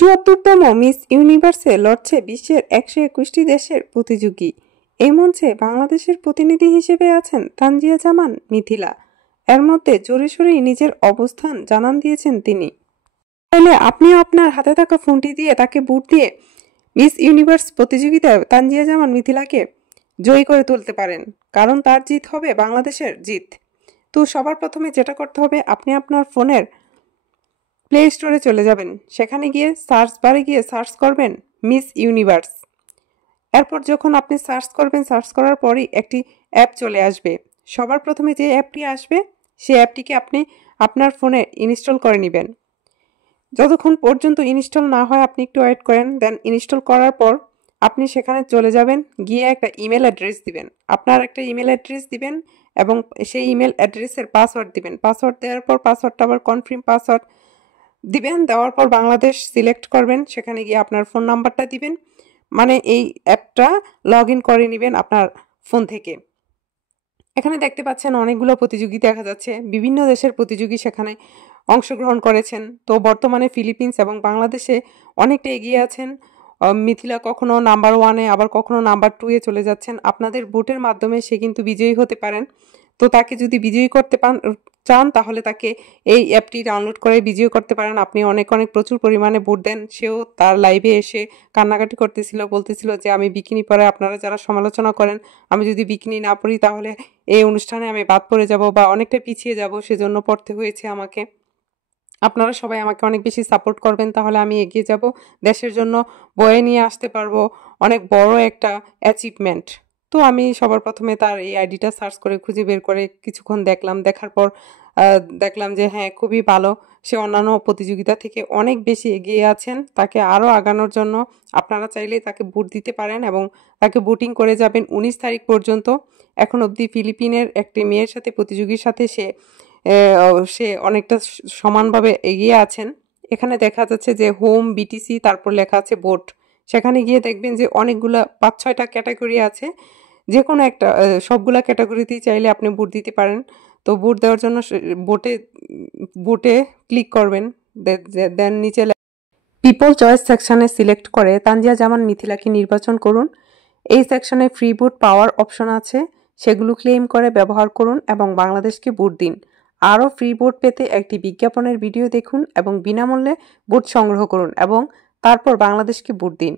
৭৪তম miss ইউনিভার্সে লড়ছে বিশ্বের ১২১টি দেশের প্রতিযোগী। এই মঞ্চে বাংলাদেশের প্রতিনিধি হিসেবে আছেন তানজিয়া জামান মিথিলা। এর মধ্যে জোরে সোরেই নিজের অবস্থান জানান দিয়েছেন তিনি। তাহলে আপনিও আপনার হাতে থাকা ফোনটি দিয়ে তাকে ভোট দিয়ে মিস ইউনিভার্স প্রতিযোগিতায় তানজিয়া জামান মিথিলাকে জয়ী করে তুলতে পারেন, কারণ তার জিত হবে বাংলাদেশের জিত। তো সবার প্রথমে যেটা করতে হবে, আপনি আপনার ফোনের প্লে স্টোরে চলে যাবেন। সেখানে গিয়ে সার্চ বারে গিয়ে সার্চ করবেন মিস ইউনিভার্স। এরপর যখন আপনি সার্চ করবেন, সার্চ করার পরই একটি অ্যাপ চলে আসবে। সবার প্রথমে যে অ্যাপটি আসবে সেই অ্যাপটিকে আপনি আপনার ফোনে ইনস্টল করে নেবেন। যতক্ষণ পর্যন্ত ইনস্টল না হয় আপনি একটু ওয়েট করেন। দেন ইনস্টল করার পর আপনি সেখানে চলে যাবেন, গিয়ে একটা ইমেল অ্যাড্রেস দিবেন। আপনার একটা ইমেল অ্যাড্রেস দিবেন এবং সেই ইমেল অ্যাড্রেসের পাসওয়ার্ড দিবেন। পাসওয়ার্ড দেওয়ার পর পাসওয়ার্ডটা আবার কনফার্ম পাসওয়ার্ড দিবেন। দেওয়ার পর বাংলাদেশ সিলেক্ট করবেন, সেখানে গিয়ে আপনার ফোন নাম্বারটা দিবেন। মানে এই অ্যাপটা লগ ইন করে নেবেন আপনার ফোন থেকে। এখানে দেখতে পাচ্ছেন অনেকগুলো প্রতিযোগী দেখা যাচ্ছে, বিভিন্ন দেশের প্রতিযোগী সেখানে অংশগ্রহণ করেছেন। তো বর্তমানে ফিলিপিন্স এবং বাংলাদেশে অনেকটা এগিয়ে আছেন। মিথিলা কখনো নাম্বার 1-এ আবার কখনো নাম্বার 2-এ চলে যাচ্ছেন। আপনাদের ভোটের মাধ্যমে সে কিন্তু বিজয়ী হতে পারেন। তো তাকে যদি বিজয়ী করতে চান তাহলে তাকে এই অ্যাপটি ডাউনলোড করে বিজয়ী করতে পারেন। আপনি অনেক প্রচুর পরিমাণে ভোট দেন। সেও তার লাইভে এসে কান্নাকাটি করতেছিল, বলতেছিল যে আমি বিকিনি পরে, আপনারা যারা সমালোচনা করেন আমি যদি বিকিনি না পরি তাহলে এই অনুষ্ঠানে আমি বাদ পড়ে যাব বা অনেকটা পিছিয়ে যাব, সেজন্য পড়তে হয়েছে আমাকে। আপনারা সবাই আমাকে অনেক বেশি সাপোর্ট করবেন, তাহলে আমি এগিয়ে যাব, দেশের জন্য বয়ে নিয়ে আসতে পারবো অনেক বড় একটা অ্যাচিভমেন্ট। তো আমি সবার প্রথমে তার এই আইডিটা সার্চ করে খুঁজে বের করে কিছুক্ষণ দেখলাম। দেখার পর দেখলাম যে হ্যাঁ, খুবই ভালো, সে অন্যান্য প্রতিযোগিতা থেকে অনেক বেশি এগিয়ে আছেন। তাকে আরও আগানোর জন্য আপনারা চাইলে তাকে ভোট দিতে পারেন এবং তাকে ভোটিং করে যাবেন 19 তারিখ পর্যন্ত। এখন অবধি ফিলিপিনের একটি মেয়ের সাথে, প্রতিযোগীর সাথে সে অনেকটা সমানভাবে এগিয়ে আছেন। এখানে দেখা যাচ্ছে যে হোম, বিটিসি, তারপর লেখা আছে ভোট। সেখানে গিয়ে দেখবেন যে অনেকগুলা 5-6টা ক্যাটাগরি আছে। যে কোনো একটা সবগুলা ক্যাটাগরিতেই চাইলে আপনি ভোট দিতে পারেন। তো ভোট দেওয়ার জন্য ভোটে ক্লিক করবেন। দেন নিচে পিপল চয়েস সেকশনে সিলেক্ট করে তানজিয়া জামান মিথিলাকে নির্বাচন করুন। এই সেকশনে ফ্রি ভোট পাওয়ার অপশন আছে, সেগুলো ক্লেম করে ব্যবহার করুন এবং বাংলাদেশকে ভোট দিন। আরও ফ্রি ভোট পেতে একটি বিজ্ঞাপনের ভিডিও দেখুন এবং বিনামূল্যে ভোট সংগ্রহ করুন এবং তারপর বাংলাদেশকে ভোট দিন।